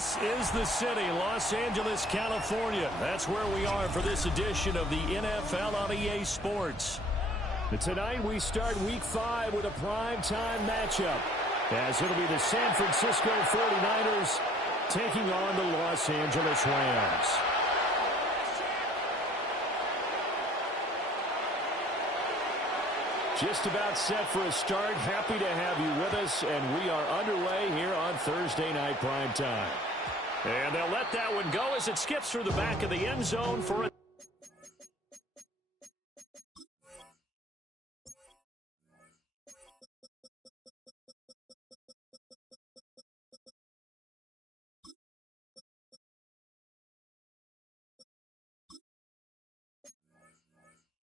This is the city, Los Angeles, California. That's where we are for this edition of the NFL on EA Sports. And tonight we start Week 5 with a primetime matchup, as it'll be the San Francisco 49ers taking on the Los Angeles Rams. Just about set for a start. Happy to have you with us, and we are underway here on Thursday Night Primetime. And they'll let that one go as it skips through the back of the end zone for a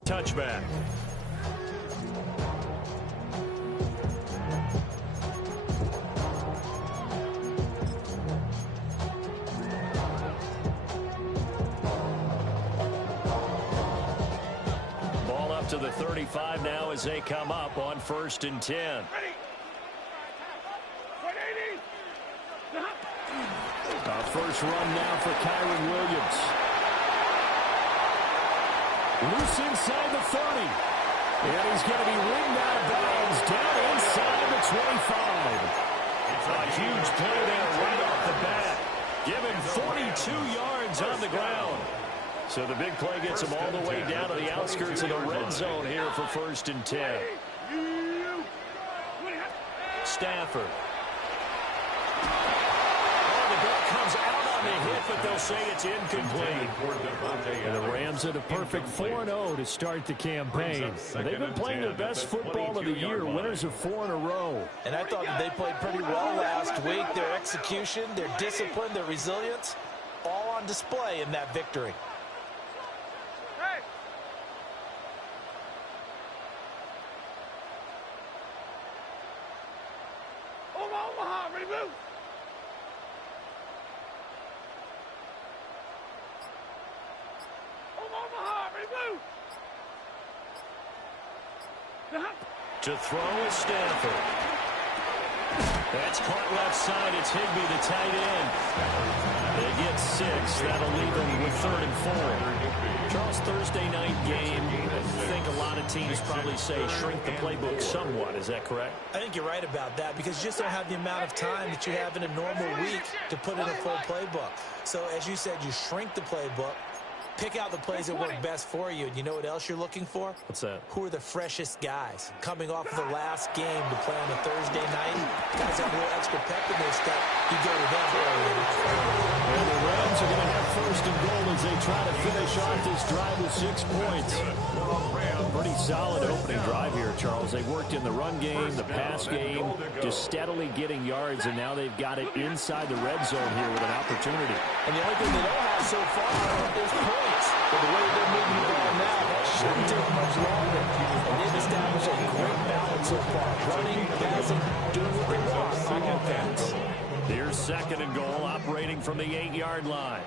touchback. To the 35 now as they come up on 1st and 10. First run now for Kyren Williams. Loose inside the 30. And he's going to be ringed out of bounds down inside the 25. A huge play there right off the bat. Given 42 yards on the ground. So the big play gets him all the way down to the outskirts of the red zone here for 1st and 10. Stafford. Oh, the ball comes out on the hit, but they'll say it's incomplete. And the Rams are the perfect 4-0 to start the campaign. They've been playing their best football of the year, winners of 4 in a row. And I thought that they played pretty well last week. Their execution, their discipline, their resilience, all on display in that victory. To throw is Stafford. That's caught left side. It's Higbee, the tight end. They get 6. That'll leave them with 3rd and 4. Charles, Thursday night game, I think a lot of teams probably say shrink the playbook somewhat. Is that correct? I think you're right about that because you just don't have the amount of time that you have in a normal week to put in a full playbook. So, as you said, you shrink the playbook. Pick out the plays that work best for you. And you know what else you're looking for? What's that? Who are the freshest guys coming off of the last game to play on a Thursday night? Guys have a little extra pep in their step. You go to them early. And the Rams are going to have 1st and goal as they try to finish off this drive with 6 points. Pretty solid opening drive here, Charles. They worked in the run game, the pass game, just steadily getting yards, and now they've got it inside the red zone here with an opportunity. And the only thing they don't have so far is points. But the way they're moving the ball now, that shouldn't take much longer. And they've established a great balance so far. Running, passing, doing what they want on offense. Here's 2nd and goal, operating from the 8-yard line.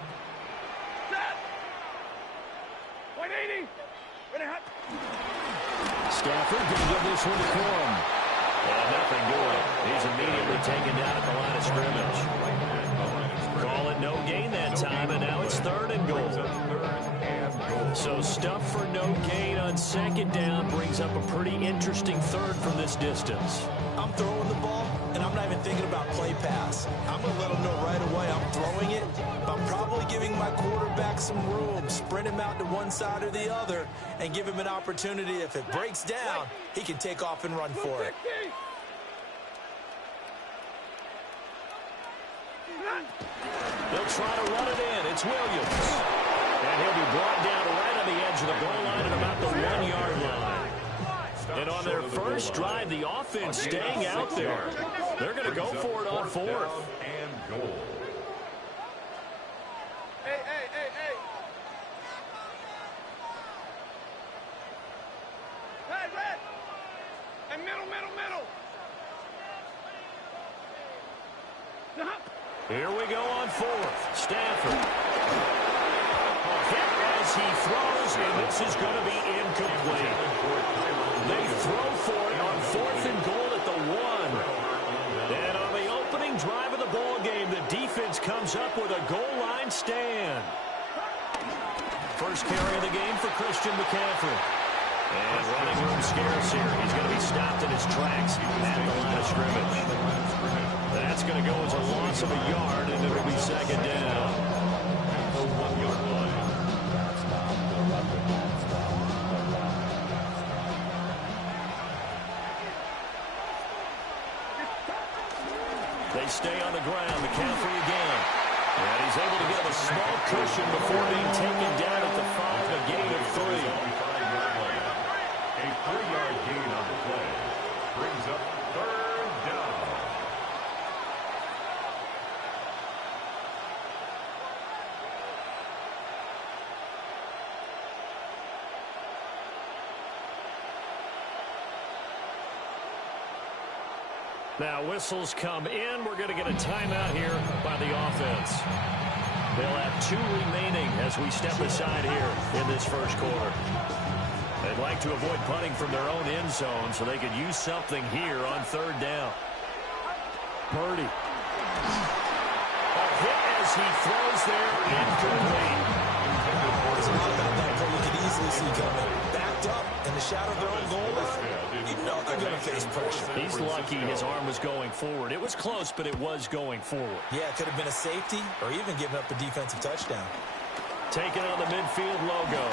Stafford going to give this one to Corum. And nothing doing. He's immediately taken down at the line of scrimmage. Call it no gain that time, and now it's 3rd and goal. So stuff for no gain on 2nd down brings up a pretty interesting 3rd from this distance. I'm throwing the ball, and I'm not even thinking about play pass. I'm going to let them know right away I'm throwing it, but I'm probably giving my quarterback some room, spread him out to one side or the other, and give him an opportunity. If it breaks down, he can take off and run for it. They'll try to run it in. It's Williams. And he'll be brought down right on the edge of the goal line at about the 1-yard line. And on their first drive, the offense staying out there. They're going to go for it on 4th. Hey. Red. And middle. Here we go on 4th. Stafford. Hit as he throws, and this is going to be incomplete. They throw for it on 4th and goal at the 1. And on the opening drive of the ball game, the defense comes up with a goal line stand. First carry of the game for Christian McCaffrey. And running room scarce here. He's going to be stopped in his tracks at the line of scrimmage. That's going to go as a loss of a yard, and it'll be second down. The 1-yard line. They stay on the ground. McCaffrey again. And he's able to get a small cushion before being taken down at the 5, a gain of 3. A 3-yard gain on the play brings up third down. Now whistles come in. We're going to get a timeout here by the offense. They'll have 2 remaining as we step aside here in this first quarter. They'd like to avoid punting from their own end zone so they could use something here on third down. Purdy. A hit as he throws there, incomplete. There's a lot about that play you could easily see coming. Backed up in the shadow of their own goal line. You know they're going to face pressure. He's lucky his arm was going forward. It was close, but it was going forward. Yeah, it could have been a safety or even given up a defensive touchdown. Taking on the midfield logo.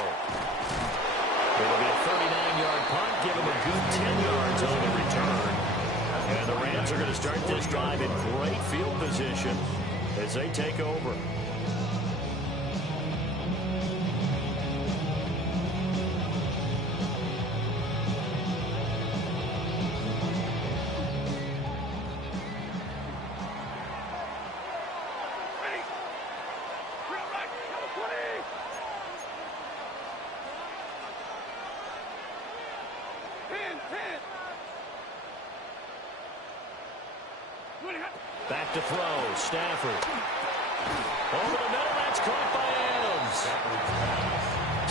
It'll be a 39-yard punt, give him a good 10 yards on the return. And the Rams are going to start this drive in great field position as they take over. Back to throw, Stafford. Over the middle, that's caught by Adams.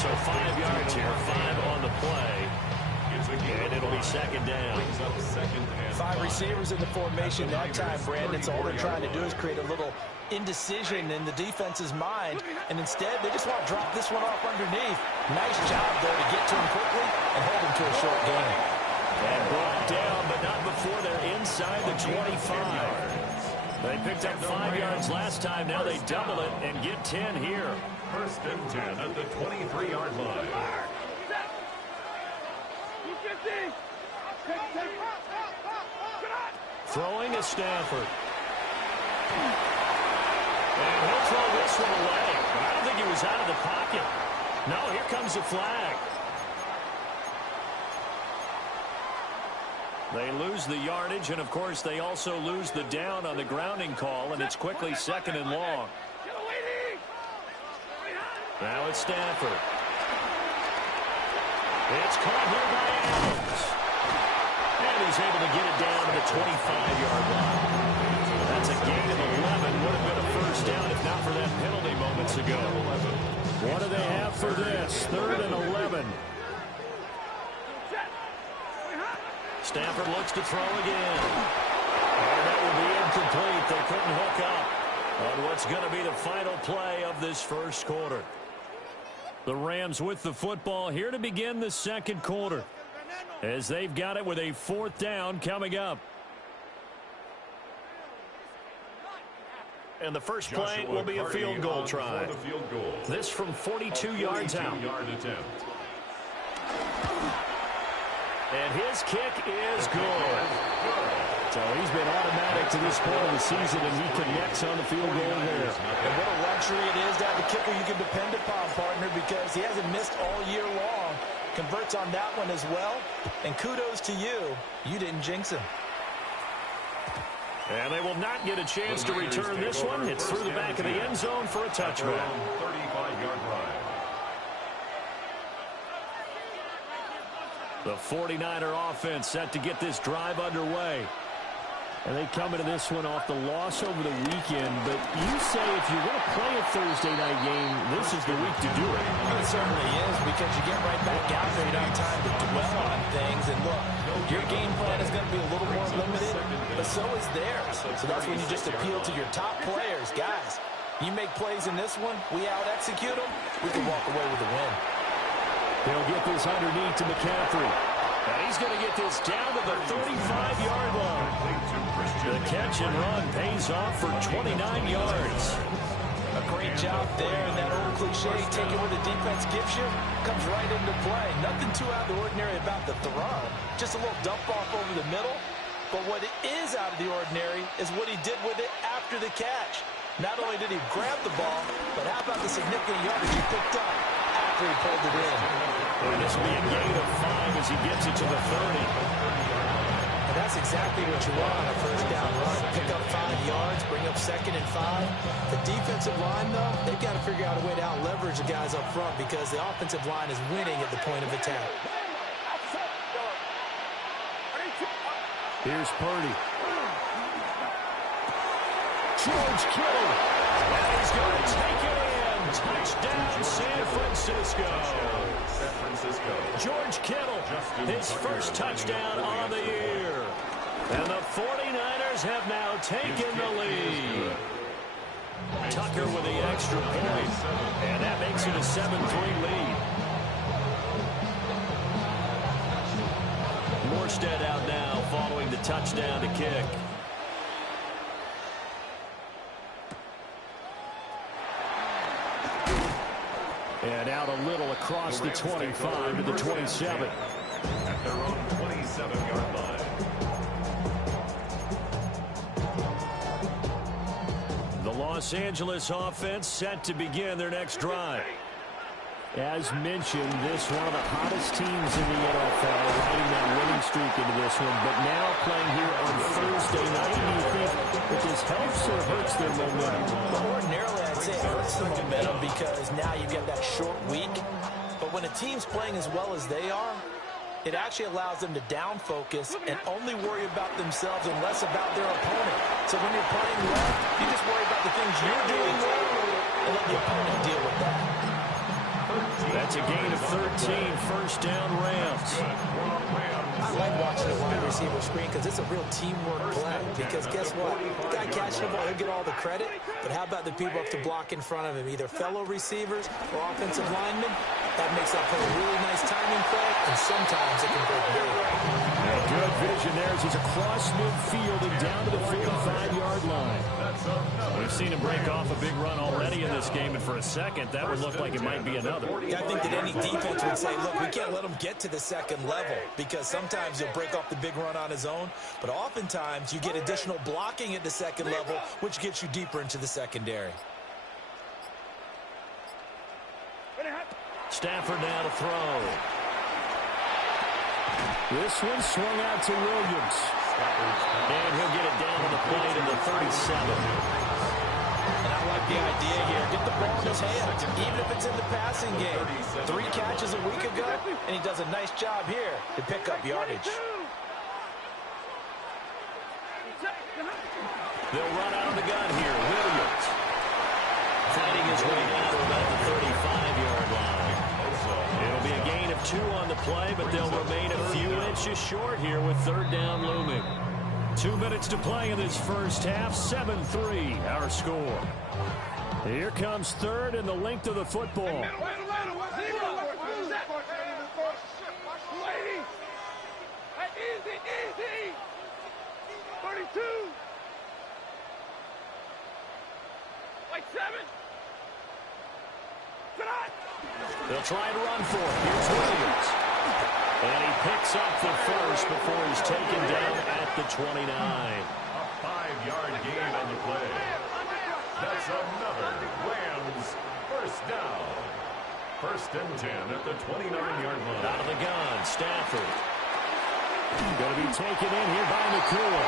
So 5 yards here, 5 on the play. And it'll be second down. 5 receivers in the formation that time, Brandon. So all they're trying to do is create a little indecision in the defense's mind. And instead, they just want to drop this one off underneath. Nice job there to get to him quickly and hold him to a short gain. And brought down, but not before they're inside the 25. They picked up 5 yards last time. Now they double it and get 10 here. First and 10 at the 23-yard line. Throwing is Stafford. And he'll throw this one away. But I don't think he was out of the pocket. No, here comes the flag. They lose the yardage, and, of course, they also lose the down on the grounding call, and it's quickly second and long. Now it's Stafford. It's caught here by Adams. And he's able to get it down to the 25-yard line. That's a gain of 11. Would have been a first down if not for that penalty moments ago. What do they have for this? 3rd and 11. Stafford looks to throw again. And that will be incomplete. They couldn't hook up on what's going to be the final play of this first quarter. The Rams with the football here to begin the second quarter, as they've got it with a 4th down coming up. And the first play will be a field goal try. This from 42 yards out. And his kick is good. So he's been automatic to this point of the season, and he connects on the field goal there. And what a luxury it is to have a kicker you can depend upon, partner, because he hasn't missed all year long. Converts on that one as well. And kudos to you. You didn't jinx him. And they will not get a chance to return this one. It's through the back of the end zone for a touchback. 35-yard line. The 49er offense set to get this drive underway. And they come into this one off the loss over the weekend. But you say if you're going to play a Thursday night game, this is the week to do it. It certainly is, because you get right back out there. You don't have time to dwell on things. And look, your game plan is going to be a little more limited. but so is theirs. So that's when you just appeal to your top players. Guys, you make plays in this one, we out-execute them, we can walk away with a win. They'll get this underneath to McCaffrey. And he's going to get this down to the 35-yard line. The catch and run pays off for 29 yards. A great job there, and that old cliche, take it where the defense gives you, comes right into play. Nothing too out of the ordinary about the throw. Just a little dump off over the middle. But what is out of the ordinary is what he did with it after the catch. Not only did he grab the ball, but how about the significant yardage he picked up after he pulled it in? And this will be a gain of 5 as he gets it to the 30. And that's exactly what you want on a first down run. Pick up 5 yards, bring up 2nd and 5. The defensive line, though, they've got to figure out a way to out-leverage the guys up front because the offensive line is winning at the point of attack. Here's Purdy. George Kittle. And he's going to take it in. Touchdown, San Francisco. George Kittle, his first touchdown on the year. And the 49ers have now taken the lead. Tucker with the extra point. And that makes it a 7-3 lead. Morstead out now following the touchdown to kick. And out a little across the 25 to the 27. At their own 27-yard line. The Los Angeles offense set to begin their next drive. As mentioned, this one of the hottest teams in the NFL, riding that winning streak into this one, but now playing here on Thursday night. Do you think that this helps or hurts their momentum? Well, ordinarily, I'd say it hurts the momentum because now you've got that short week. But when a team's playing as well as they are, it actually allows them to down focus and only worry about themselves and less about their opponent. So when you're playing well, you just worry about the things you're doing well and let the opponent deal with that. That's a gain of 13, first down Rams. I like watching the wide receiver screen because it's a real teamwork play. Because guess what? The guy catching the ball, he'll get all the credit. But how about the people up to block in front of him? Either fellow receivers or offensive linemen. That makes that play a really nice timing play, and sometimes it can break big. Good vision there as he's across midfield and down to the 45-yard line. We've seen him break off a big run already in this game, and for a second, that would look like it might be another. Yeah, I think that any defense would say, look, we can't let him get to the second level because sometimes he'll break off the big run on his own, but oftentimes you get additional blocking at the second level, which gets you deeper into the secondary. Stafford now to throw. This one swung out to Williams. And he'll get it down on the play to the 37. And I like the idea here. Get the ball in his hands, even if it's in the passing game. 3 catches a week ago, and he does a nice job here to pick up yardage. They'll run out of the gun here. Williams fighting his way down to about the 35-yard line. It'll be a gain of 2 on the play, but they'll remain a few inches short here with third down looming. 2 minutes to play in this first half. 7-3 our score. Here comes third and the length of the football. Easy. 32. Like 7. They'll try and run for it. Here's Williams. And he picks up the first before he's taken down at the 29. A 5-yard gain on the play. That's another Rams first down. First and 10 at the 29-yard line. Out of the gun, Stafford. Going to be taken in here by Nakua.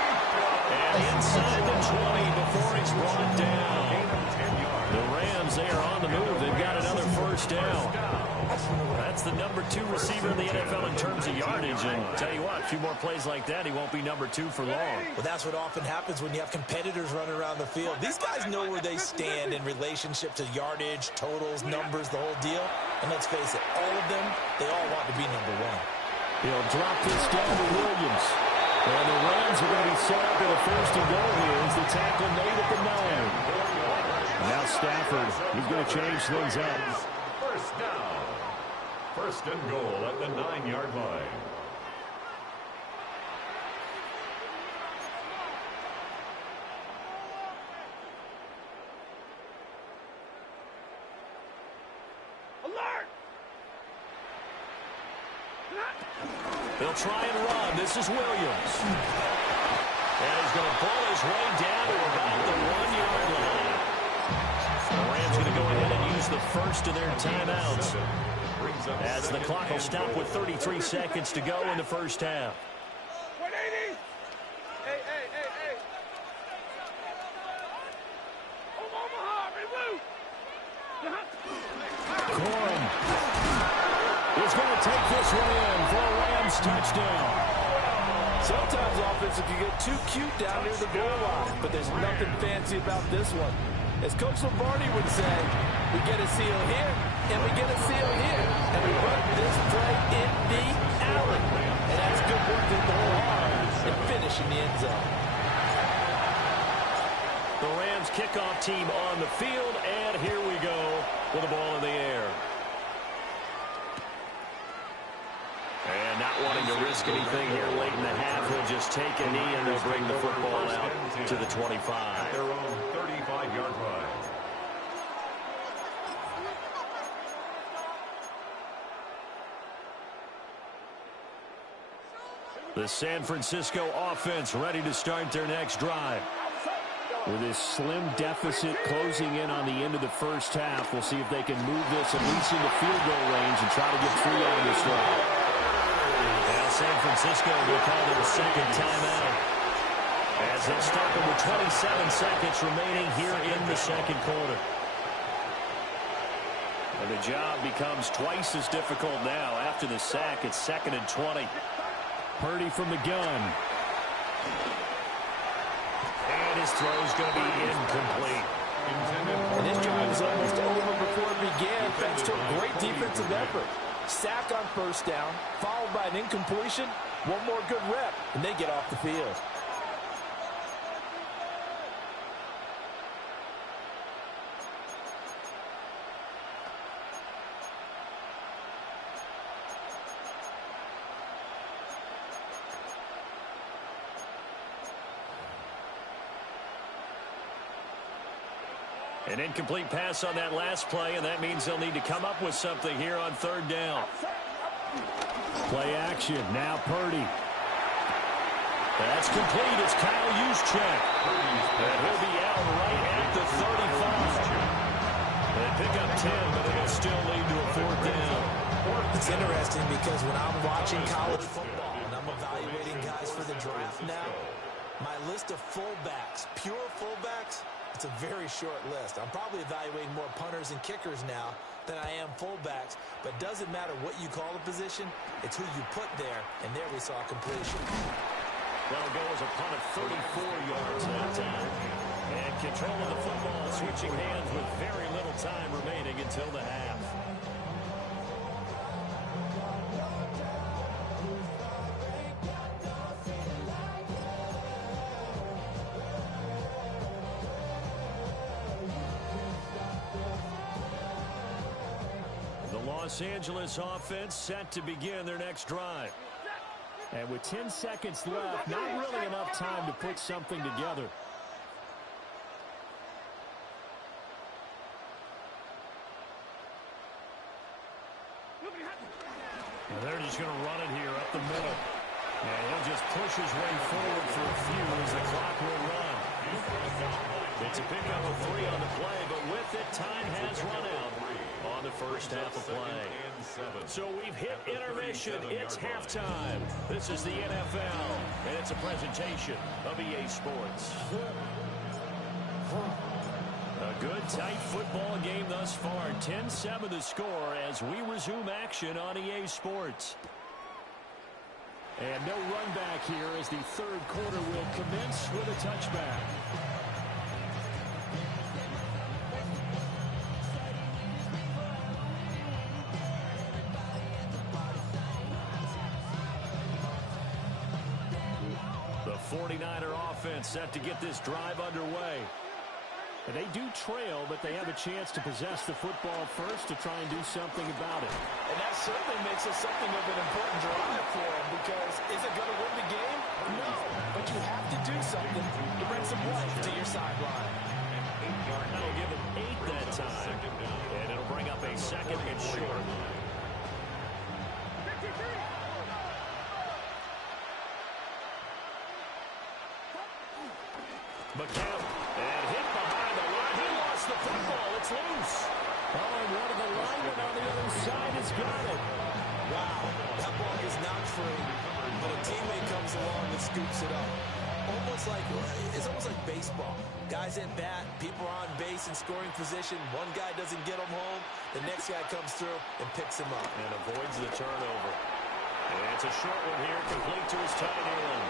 And inside the 20 before he's brought down. The Rams, they are on the move. They've got another first down. That's the number 2 receiver in the NFL in terms of yardage. And tell you what, a few more plays like that, he won't be number 2 for long. Well, that's what often happens when you have competitors running around the field. These guys know where they stand in relationship to yardage, totals, numbers, the whole deal. And let's face it, all of them, they all want to be number 1. He'll drop this down to Williams. And the Rams are going to be set up for the first and goal here as the tackle made at the 9. Now Stafford, he's going to change things up. First down. First and goal at the 9-yard line. They'll try and run. This is Williams. And he's going to pull his way down to about the 1-yard line. The Rams going to go ahead and use the first of their timeouts, as the clock will stop with 33 seconds to go in the first half. 180. Hey. Omaha, remove. Corum is going to take this one in for a Rams touchdown. Sometimes offense, if you get too cute down near the goal line, but there's nothing fancy about this one. As Coach Lombardi would say, we get a seal here, and we get a seal here, and we run this play in the alley. And that's good work to the whole hard and finish in the end zone. The Rams kickoff team on the field, and here we go with the ball in the air. And not wanting to risk anything here late in the half, he'll just take a knee and they'll bring the football out to the 25. At their own 35-yard line. The San Francisco offense ready to start their next drive. With this slim deficit closing in on the end of the first half, we'll see if they can move this at least into field goal range and try to get 3 out of this drive. Now San Francisco will call their second timeout, as they'll start them with 27 seconds remaining here in the second quarter. And the job becomes twice as difficult now after the sack. It's 2nd and 20. Purdy from the gun. And his throw's going to be incomplete. And this drive is almost over before it began, thanks to a great defensive effort. Sack on first down, followed by an incompletion. One more good rep, and they get off the field. An incomplete pass on that last play, and that means they'll need to come up with something here on 3rd down. Play action. Now Purdy. That's complete. It's Kyle Juszczyk. And he'll be out right at the 35. They pick up 10, but it'll still lead to a 4th down. It's interesting because when I'm watching college football and I'm evaluating guys for the draft now, my list of fullbacks, pure fullbacks, it's a very short list. I'm probably evaluating more punters and kickers now than I am fullbacks, but it doesn't matter what you call the position, it's who you put there, and there we saw completion. That'll go as a punt of 34 yards that time. And control of the football switching hands with very little time remaining until the half. Los Angeles offense set to begin their next drive. And with 10 seconds left, not really enough time to put something together. And they're just going to run it here up the middle. And he'll just push his way forward for a few as the clock will run. It's a pickup of 3 on the play, but with it, time has run out on the first half of play. So we've hit intermission. It's halftime. This is the NFL, and it's a presentation of EA Sports. A good, tight football game thus far. 10-7 the score as we resume action on EA Sports. And no run back here as the third quarter will commence with a touchback. 49er offense set to get this drive underway. And they do trail, but they have a chance to possess the football first to try and do something about it. And that certainly makes it something of an important drive for them, because is it going to win the game? No, but you have to do something to bring some life to your sideline. That'll give it 8 that time, and it'll bring up a second and short. McCown, and hit behind the line. He lost the football. It's loose. Oh, and one of the linemen on the other side has got it. Wow, that ball is not free, but a teammate comes along and scoops it up. It's almost like baseball. Guys at bat, people are on base in scoring position. One guy doesn't get him home. The next guy comes through and picks him up. And avoids the turnover. And it's a short one here, complete to his tight end.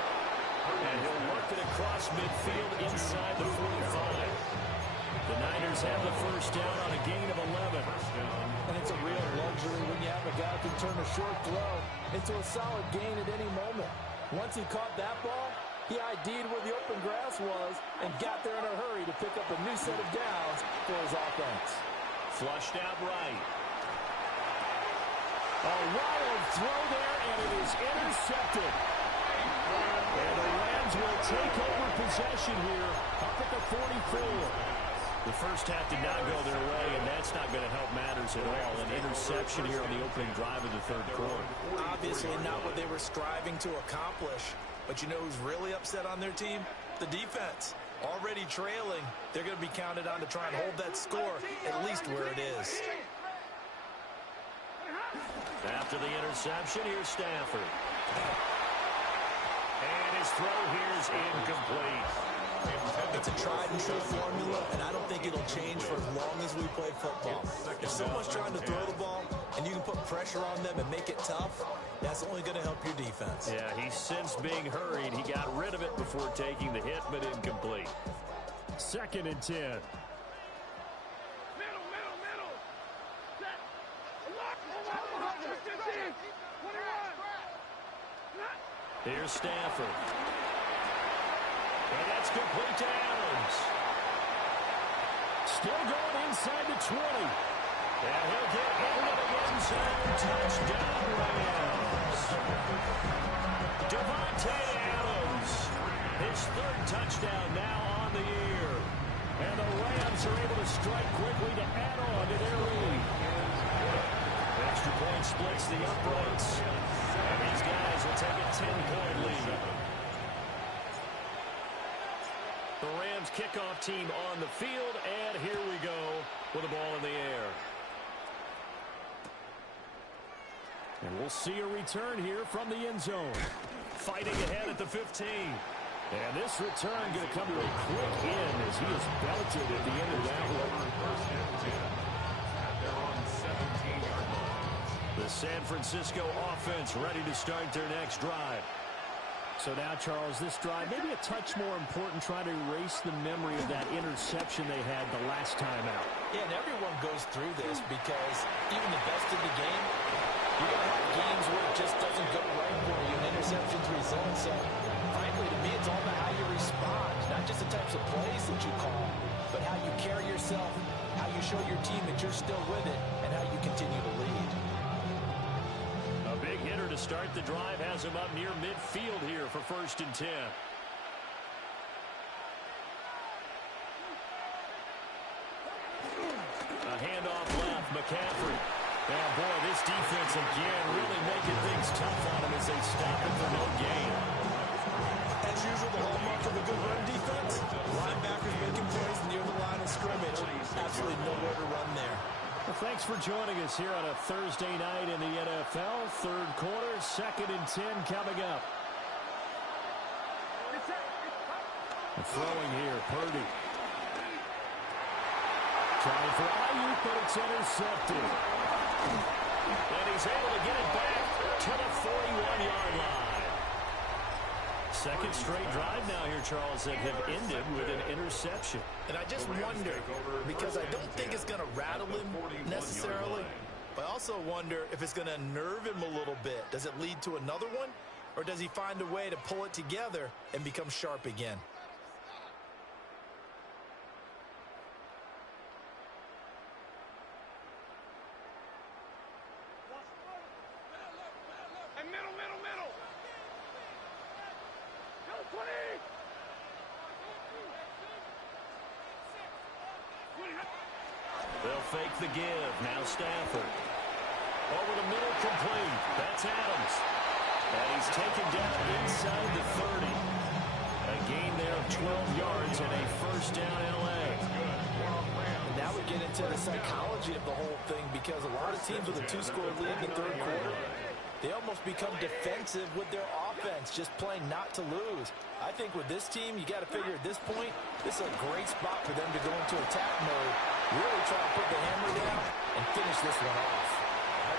And he'll work it across midfield inside the 45. The Niners have the first down on a gain of 11. And it's a real luxury when you have a guy who can turn a short throw into a solid gain at any moment. Once he caught that ball, he ID'd where the open grass was and got there in a hurry to pick up a new set of downs for his offense. Flushed out right. A wild throw there, and it is intercepted. And the Rams will take over possession here up at the 44. The first half did not go their way, and that's not going to help matters at all. An interception here on the opening drive of the third quarter. Obviously not what they were striving to accomplish. But you know who's really upset on their team? The defense. Already trailing, they're going to be counted on to try and hold that score at least where it is. After the interception, here's Stafford. And his throw here is incomplete. It's a tried-and-true formula, and I don't think it'll change for as long as we play football. If someone's trying to throw the ball and you can put pressure on them and make it tough, that's only going to help your defense. Yeah, he sensed being hurried. He got rid of it before taking the hit, but incomplete. 2nd and 10. Middle. Set. Lock. Distance in. 21. Here's Stafford. And that's complete to Adams. Still going inside the 20. And he'll get into the end zone. Touchdown, Rams. Davante Adams. His 3rd touchdown now on the year. And the Rams are able to strike quickly to add on to their lead. Extra point splits the uprights. And these guys will take a 10-point lead. The Rams kickoff team on the field, and here we go with the ball in the air. And we'll see a return here from the end zone. Fighting ahead at the 15. And this return going to come to a quick end as he is belted at the end of that one. The San Francisco offense ready to start their next drive. So now, Charles, this drive maybe a touch more important, trying to erase the memory of that interception they had the last time out. Yeah, and everyone goes through this because even the best in the game, you're going to have games where it just doesn't go right for you and interceptions result. So, frankly, to me, it's all about how you respond, not just the types of plays that you call, but how you carry yourself, how you show your team that you're still with it, and how you continue to lead. A big hitter to start the drive has him up near midfield here for 1st and 10. A handoff left, McCaffrey. And boy, this defense again really making things tough on him as they stop him for no gain. As usual, the hallmark of a good run defense, linebackers making plays near the line of scrimmage. Absolutely nowhere to run there. Well, thanks for joining us here on a Thursday night in the NFL. Third quarter, 2nd and 10 coming up. And throwing here, Purdy. Trying for Ayuk, but it's intercepted. And he's able to get it back to the 41-yard line. 2nd straight drive now here, Charles, that have ended with an interception. And I just wonder, because I don't think it's going to rattle him necessarily, but I also wonder if it's going to nerve him a little bit. Does it lead to another one? or does he find a way to pull it together and become sharp again? And middle. Go 20. They'll fake the give. Now Stafford. Over the middle, complete. That's Adams. And he's taken down inside the 30. A gain there of 12 yards and a first down L.A. And now we get into the psychology of the whole thing, because a lot of teams with a 2-score lead in the third quarter, they almost become defensive with their offense, just playing not to lose. I think with this team, you got to figure at this point, this is a great spot for them to go into attack mode, really try to put the hammer down and finish this one off.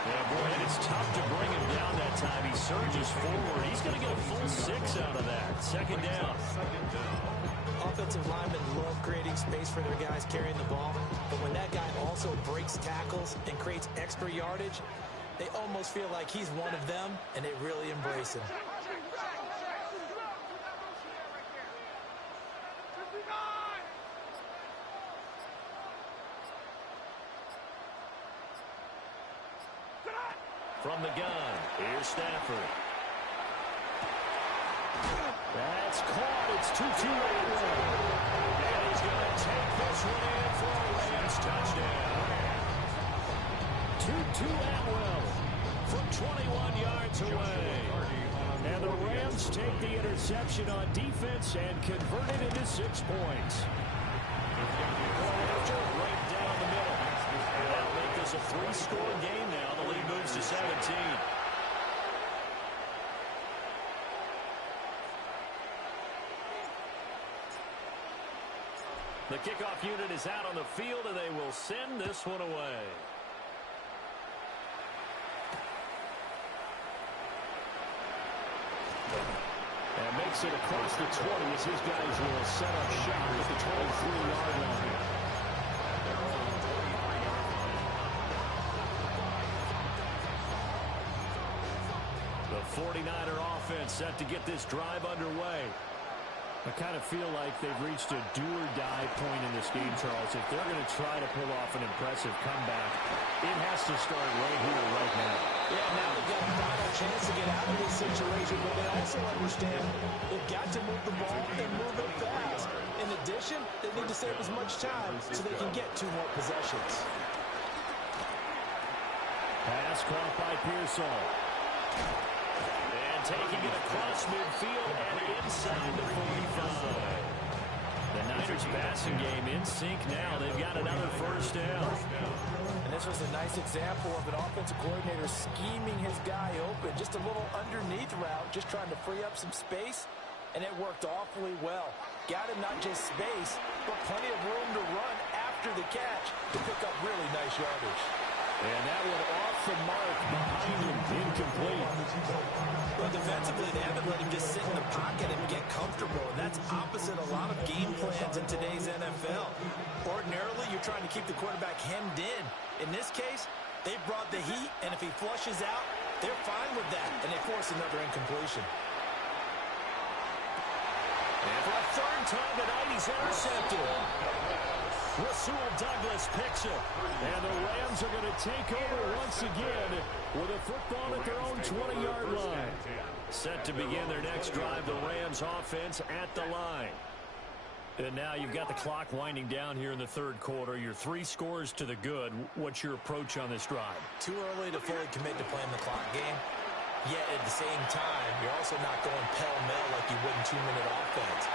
Yeah, boy, and it's tough to bring him down that time. He surges forward. He's going to get a full 6 out of that. Second down. Offensive linemen love creating space for their guys carrying the ball, but when that guy also breaks tackles and creates extra yardage, they almost feel like he's one of them, and they really embrace him. From the gun, here's Stafford. That's caught. It's 2-2 and he's going to take this one in for a Rams touchdown. 2-2 Atwell from 21 yards away. And the Rams take the interception on defense and convert it into 6 points. Right down the middle. And that'll make this a 3-score game now. The lead moves to 17. The kickoff unit is out on the field, and they will send this one away. And makes it across the 20 as his guys will set up shop at the 23-yard line. The 49er offense set to get this drive underway. I kind of feel like they've reached a do-or-die point in this game, Charles. If they're going to try to pull off an impressive comeback, it has to start right here, right now. Yeah, now they've got a final chance to get out of this situation, but they also understand they've got to move the ball and move it fast. In addition, they need to save as much time so they can get 2 more possessions. Pass caught by Pearsall. Taking it across midfield and inside the 45. The Niners passing game in sync now. They've got another first down. And this was a nice example of an offensive coordinator scheming his guy open. Just a little underneath route, just trying to free up some space, and it worked awfully well. Got him not just space, but plenty of room to run after the catch to pick up really nice yardage. And that one off the mark behind him, incomplete. Well, defensively, they haven't let him just sit in the pocket and get comfortable, and that's opposite a lot of game plans in today's NFL. Ordinarily, you're trying to keep the quarterback hemmed in. In this case, they brought the heat, and if he flushes out, they're fine with that, and they force another incompletion. And for a third time tonight, he's intercepted. Rasul Douglas picks it. And the Rams are going to take over once again with a football at their own 20-yard line. Set to begin their next drive, the Rams offense at the line. And now you've got the clock winding down here in the third quarter. You're 3 scores to the good. What's your approach on this drive? Too early to fully commit to playing the clock game. Yet at the same time, you're also not going pell-mell like you would in 2-minute offense.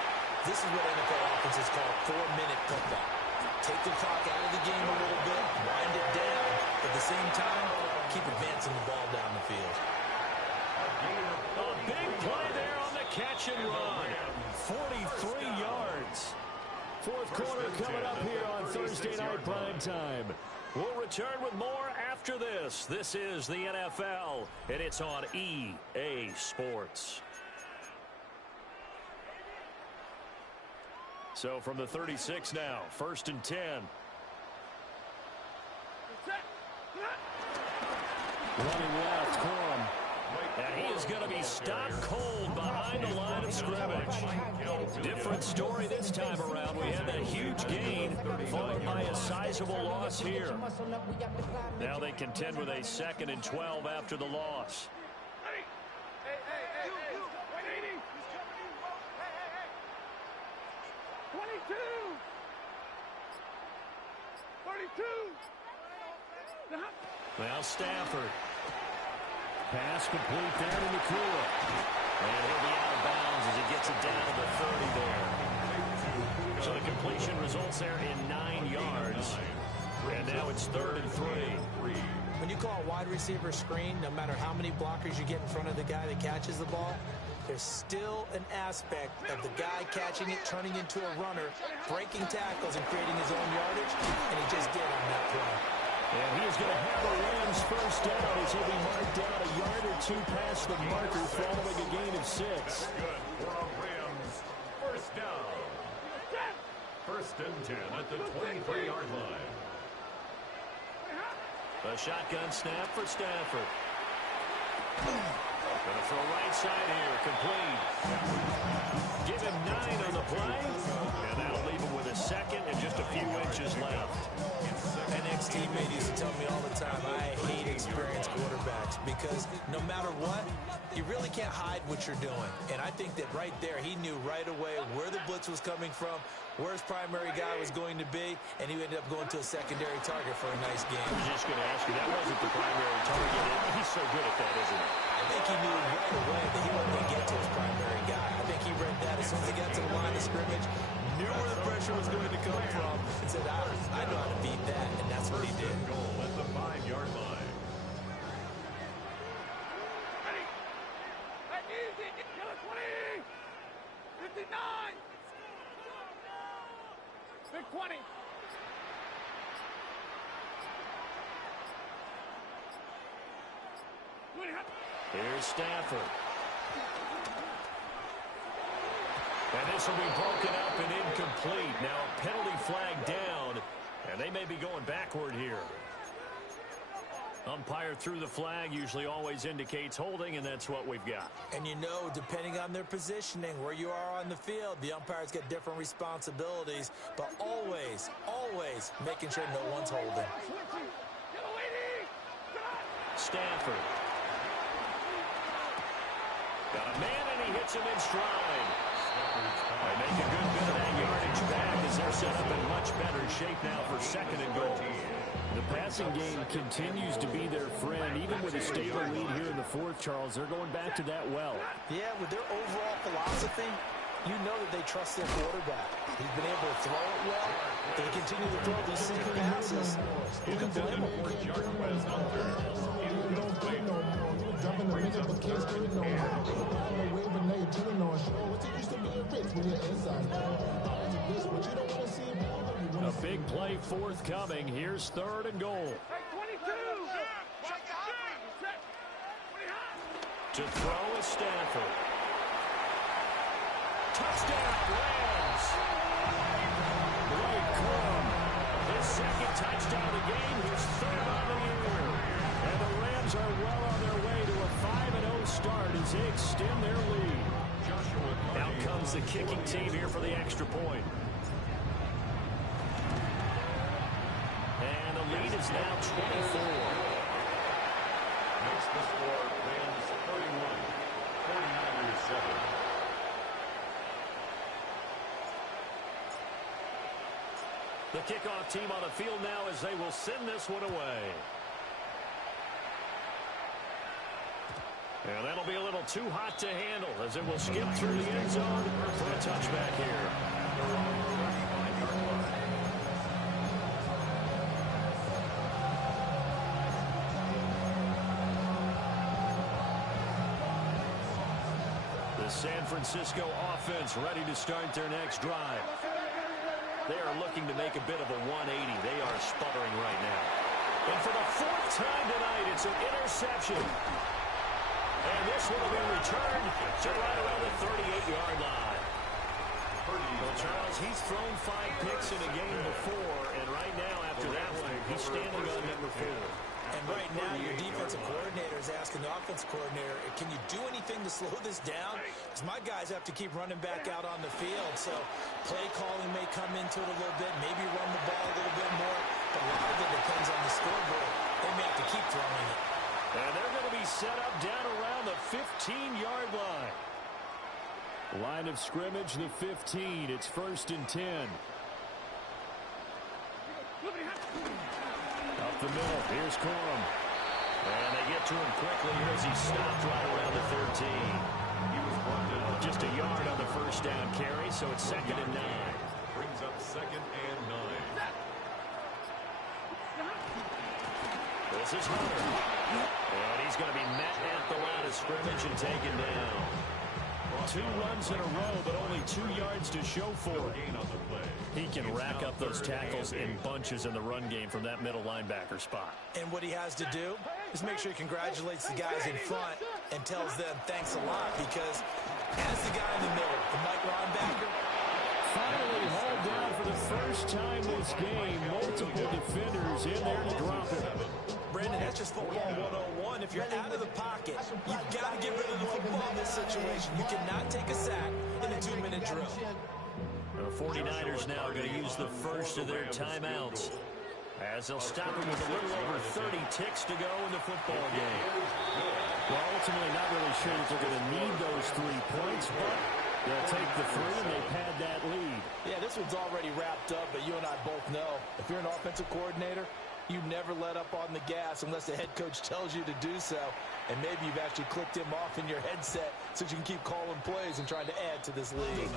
This is what NFL offenses call 4-minute football. Take the clock out of the game a little bit, wind it down, but at the same time, keep advancing the ball down the field. A big play there on the catch and run. 43 yards. Fourth quarter coming up here on Thursday Night Prime Time. We'll return with more after this. This is the NFL, and it's on EA Sports. So from the 36 now, 1st and 10. Running left, Corum. And he is going to be stopped cold behind the line of scrimmage. Different story this time around. We had that huge gain followed by a sizable loss here. Now they contend with a 2nd and 12 after the loss. 32. Now Stafford. Pass complete there to Nakua. And he'll be out of bounds as he gets it down to the 30 there. So the completion results there in 9 yards. And now it's 3rd and 3. When you call a wide receiver screen, no matter how many blockers you get in front of the guy that catches the ball, there's still an aspect of the guy catching it, turning into a runner, breaking tackles and creating his own yardage, and he just did on that play. And he is going to have the Rams first down as he'll be marked down a yard or 2 past the marker following a gain of 6. Good for a Rams first down. 1st and 10 at the 23-yard line. A shotgun snap for Stafford. Going to throw right side here, complete. Give him 9 on the play, and that'll leave him with a 2nd and just a few inches left. An ex-teammate used to tell me all the time, I hate experienced quarterbacks because no matter what, you really can't hide what you're doing. And I think that right there, he knew right away where the blitz was coming from, where his primary guy was going to be, and he ended up going to a secondary target for a nice game. I was just going to ask you, that wasn't the primary target. He's so good at that, isn't he? I think he knew right away that he wasn't going to get to his primary guy. I think he read that as soon as he got to the line of scrimmage, knew where the pressure was going to come from, and said, I know how to beat that, and that's what he did. Goal at the 5-yard line. That's easy. Kill it, 20. 59. Big 20. Here's Stafford. And this will be broken up and incomplete. Now a penalty flag down, and they may be going backward here. Umpire threw the flag, usually always indicates holding, and that's what we've got. And you know, depending on their positioning, where you are on the field, the umpires get different responsibilities, but always, always making sure no one's holding. Stafford. Got a man, and he hits him in stride. They make a good bit of that yardage back as they're set up in much better shape now for 2nd and goal. The passing game continues to be their friend. Even with a stable lead here in the 4th, Charles, they're going back to that well. Yeah, with their overall philosophy, you know that they trust their quarterback. He's been able to throw it well. They continue to throw these simple passes. Who can blame him? A big play forthcoming. Here's 3rd and goal. To throw is Stafford. Touchdown, Rams! Blake Corum, his 2nd touchdown of the game, his 3rd on the year. And the Rams are well on their way to a 5-0 start as they extend their lead. Out comes the kicking team here for the extra point. And the lead is now 24. Makes the score Rams 31, 49-7. The kickoff team on the field now as they will send this one away. And that'll be a little too hot to handle as it will skip through the end zone for a touchback here. The San Francisco offense ready to start their next drive. They are looking to make a bit of a 180. They are sputtering right now. And for the 4th time tonight, it's an interception. And this one will be returned to right around the 38-yard line. Well, Charles, he's thrown 5 picks in a game before, and right now, after that one, he's standing on number 4. And right now, your defensive coordinator is asking the offense coordinator, can you do anything to slow this down? Because my guys have to keep running back out on the field. So play calling may come into it a little bit, maybe run the ball a little bit more. But a lot of it depends on the scoreboard. They may have to keep throwing it. And they're going to be set up down around the 15-yard line. Line of scrimmage, the 15. It's 1st and 10. Up the middle, here's Corum. And they get to him quickly here as he stopped right around the 13. He was brought down. Just a yard on the first down carry, so it's 2nd and 9. Brings up 2nd and 9. This is Hunter. And he's going to be met at the line of scrimmage and taken down. 2 runs in a row, but only 2 yards to show for it. Gain on the play. He can rack up those tackles in bunches in the run game from that middle linebacker spot. And what he has to do is make sure he congratulates the guys in front and tells them thanks a lot, because as the guy in the middle, the Mike linebacker, Finally hauled down for the first time this game. Multiple defenders in there to drop it. Brandon, that's just football 101. If you're out of the pocket, you've got to get rid of the football in this situation. You cannot take a sack in a 2-minute drill. The 49ers now going to use the first of their timeouts, as they'll stop it with a little over 30 ticks to go in the football game. Well, ultimately not really sure that they're going to need those 3 points, but they'll take the 3 and they pad that lead. Yeah, this one's already wrapped up, but you and I both know if you're an offensive coordinator, you never let up on the gas unless the head coach tells you to do so. And maybe you've actually clicked him off in your headset so you can keep calling plays and trying to add to this lead.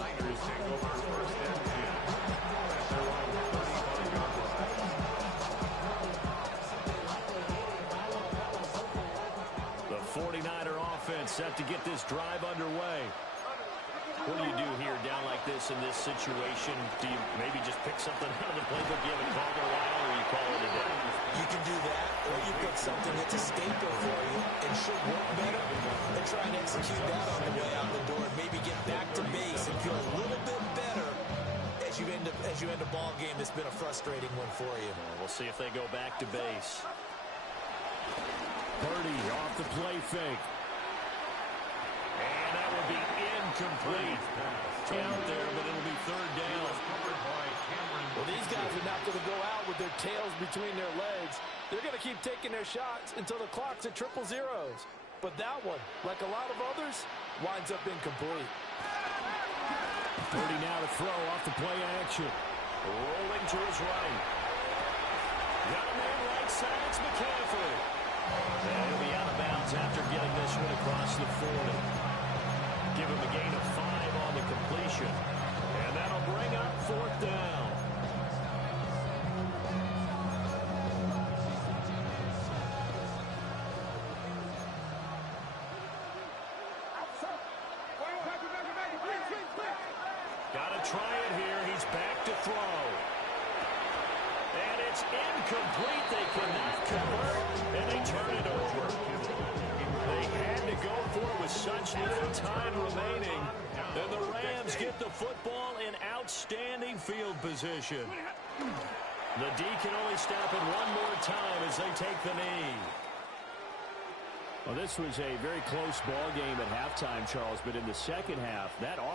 The 49er offense set to get this drive underway. What do you do here down like this in this situation? Do you maybe just pick something out of the playbook you haven't called in a while, or you call it a day? You can do that, or you pick something that's a staple for you and should work better, and try and execute that on the way out the door. Maybe get back to base and feel a little bit better as you end a ball game that's been a frustrating one for you. We'll see if they go back to base. Purdy off the play fake. And that will be incomplete. Out there, but it'll be 3rd down. Well, these guys are not going to go out with their tails between their legs. They're going to keep taking their shots until the clock's at 000. But that one, like a lot of others, winds up incomplete. Purdy now to throw off the play action. Rolling to his right. Got a man right side. It's McCaffrey. And he'll be out of bounds after getting this one across the 40. Give him a gain of 5 on the completion. And that'll bring up 4th down. Got to try it here. He's back to throw. And it's incomplete. They cannot convert, and they turn it over. They had to go for it with such little time remaining. And the Rams get the football in outstanding field position. The D can only stop it one more time as they take the knee. Well, this was a very close ball game at halftime, Charles, but in the second half, that